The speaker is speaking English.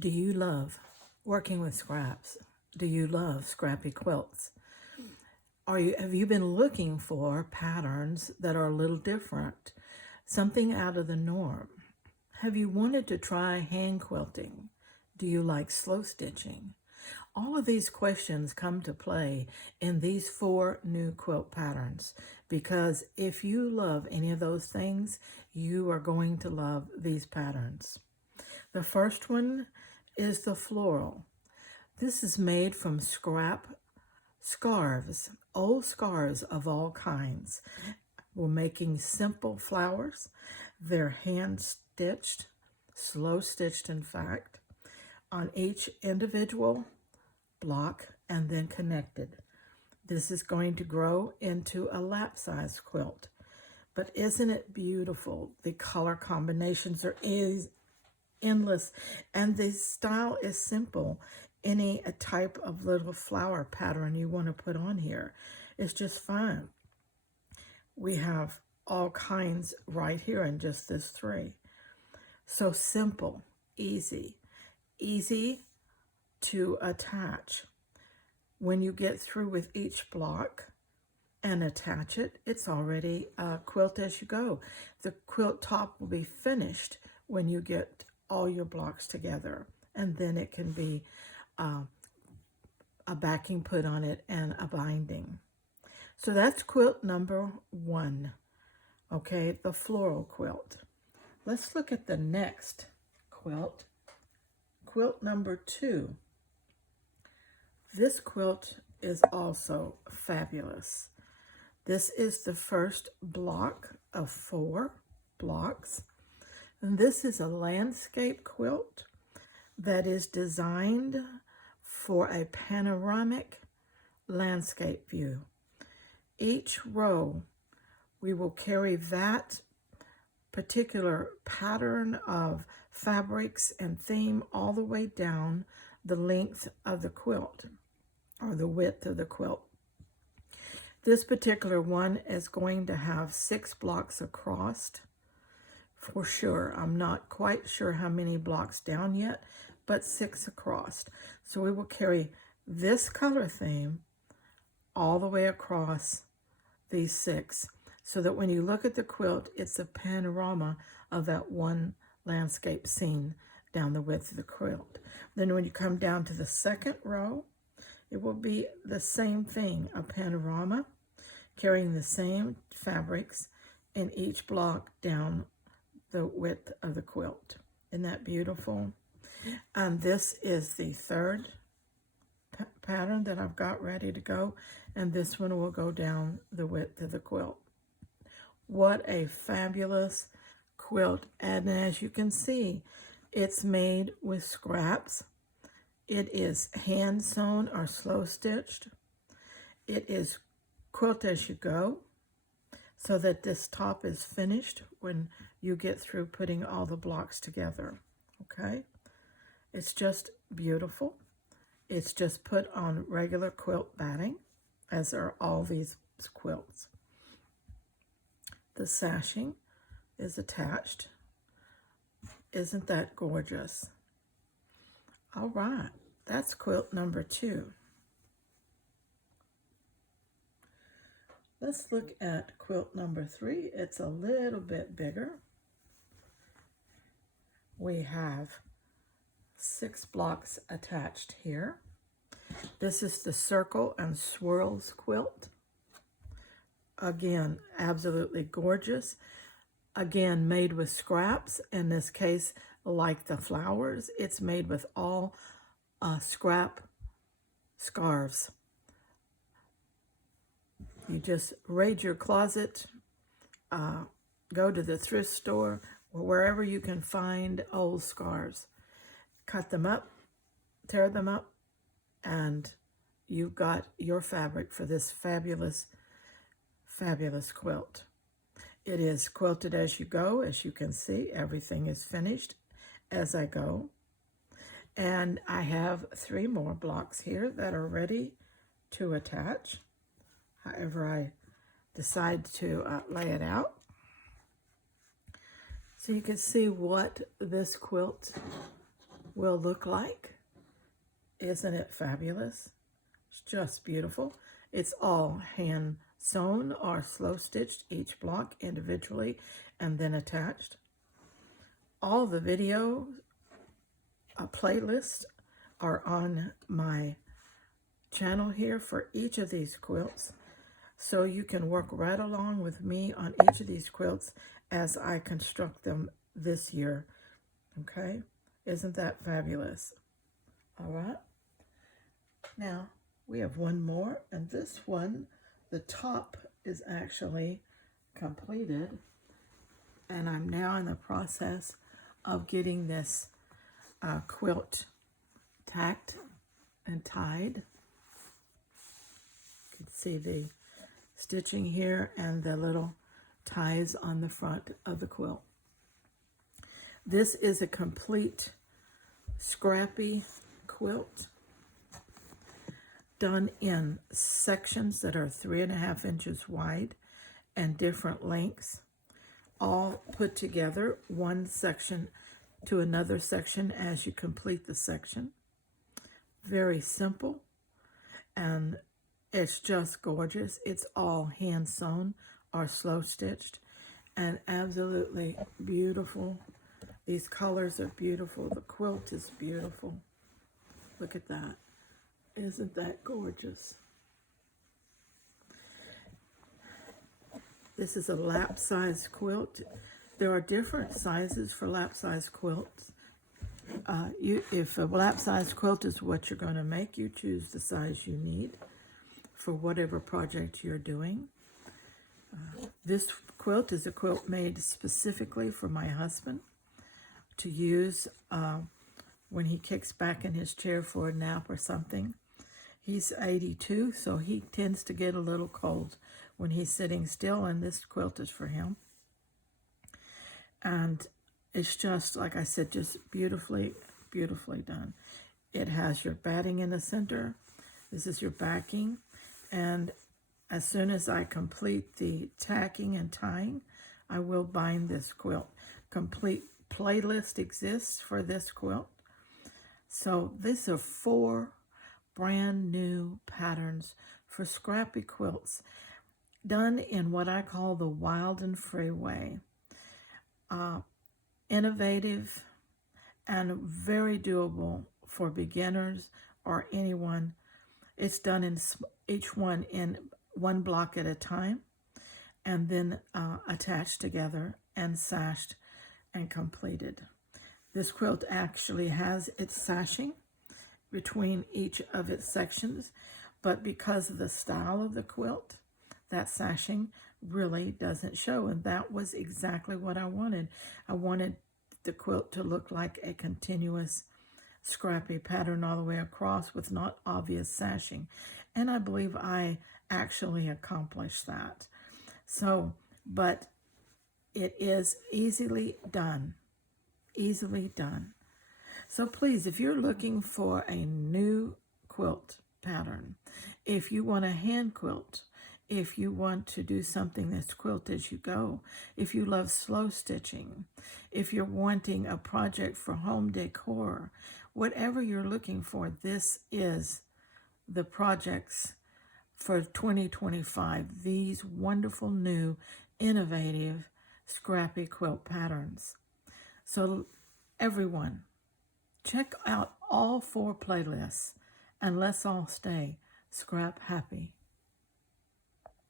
Do you love working with scraps? Do you love scrappy quilts? Have you been looking for patterns that are a little different, something out of the norm? Have you wanted to try hand quilting? Do you like slow stitching? All of these questions come to play in these 4 new quilt patterns because if you love any of those things, you are going to love these patterns. The first one is the floral. This is made from scrap scarves, old scarves of all kinds. We're making simple flowers. They're hand stitched, slow stitched in fact, on each individual block and then connected. This is going to grow into a lap size quilt. But isn't it beautiful? The color combinations are endless, and the style is simple. Any type of little flower pattern you want to put on here is just fine. We have all kinds right here in just this 3. So simple, easy to attach. When you get through with each block and attach it, it's already a quilt as you go. The quilt top will be finished when you get all your blocks together, and then it can be a backing put on it and a binding. So that's quilt number 1, okay, the floral quilt. Let's look at the next quilt, quilt number 2. This quilt is also fabulous. This is the first block of 4 blocks. And this is a landscape quilt that is designed for a panoramic landscape view. Each row, we will carry that particular pattern of fabrics and theme all the way down the length of the quilt or the width of the quilt. This particular one is going to have 6 blocks across for sure. I'm not quite sure how many blocks down yet, but 6 across. So we will carry this color theme all the way across these 6 so that when you look at the quilt, it's a panorama of that one landscape scene down the width of the quilt. Then when you come down to the second row, it will be the same thing, a panorama carrying the same fabrics in each block down the width of the quilt. Isn't that beautiful? And this is the 3rd pattern that I've got ready to go, and this one will go down the width of the quilt. What a fabulous quilt. And as you can see, it's made with scraps. It is hand sewn or slow stitched. It is quilt as you go, so that this top is finished when you get through putting all the blocks together, okay? It's just beautiful. It's just put on regular quilt batting, as are all these quilts. The sashing is attached. Isn't that gorgeous? All right, that's quilt number 2. Let's look at quilt number 3. It's a little bit bigger. We have 6 blocks attached here. This is the circle and swirls quilt. Again, absolutely gorgeous. Again, made with scraps. In this case, like the flowers, it's made with all scrap scarves. You just raid your closet, go to the thrift store, or wherever you can find old scarves. Cut them up, tear them up, and you've got your fabric for this fabulous, fabulous quilt. It is quilted as you go. As you can see, everything is finished as I go. And I have 3 more blocks here that are ready to attach. However I decide to lay it out. So you can see what this quilt will look like. Isn't it fabulous? It's just beautiful. It's all hand sewn or slow stitched, each block individually and then attached. All the video playlists are on my channel here for each of these quilts, so you can work right along with me on each of these quilts as I construct them this year. Okay, isn't that fabulous? All right, now we have one more, and this one, the top is actually completed, and I'm now in the process of getting this quilt tacked and tied. You can see the stitching here and the little ties on the front of the quilt. This is a complete Scrappy quilt done in sections that are 3.5 inches wide and different lengths, all put together, one section to another section as you complete the section. Very simple, and it's just gorgeous. It's all hand sewn or slow stitched and absolutely beautiful. These colors are beautiful. The quilt is beautiful. Look at that. Isn't that gorgeous? This is a lap size quilt. There are different sizes for lap size quilts. If a lap size quilt is what you're going to make, you choose the size you need for whatever project you're doing. This quilt is a quilt made specifically for my husband to use when he kicks back in his chair for a nap or something. He's 82, so he tends to get a little cold when he's sitting still, and this quilt is for him. And it's just, like I said, just beautifully, beautifully done. It has your batting in the center. This is your backing. And as soon as I complete the tacking and tying, I will bind this quilt. Complete playlist exists for this quilt. So these are 4 brand new patterns for Scrappy quilts, done in what I call the wild and free way. Innovative and very doable for beginners or anyone. It's done in each one in one block at a time, and then attached together and sashed and completed. This quilt actually has its sashing between each of its sections, but because of the style of the quilt, that sashing really doesn't show, and that was exactly what I wanted. I wanted the quilt to look like a continuous Scrappy pattern all the way across with not obvious sashing, and I believe I actually accomplished that. So, but it is easily done. Easily done. So please, if you're looking for a new quilt pattern, if you want a hand quilt, if you want to do something that's quilt as you go, if you love slow stitching, if you're wanting a project for home decor, whatever you're looking for, this is the projects for 2025. These wonderful new innovative Scrappy quilt patterns. So everyone, check out all 4 playlists and let's all stay scrap happy.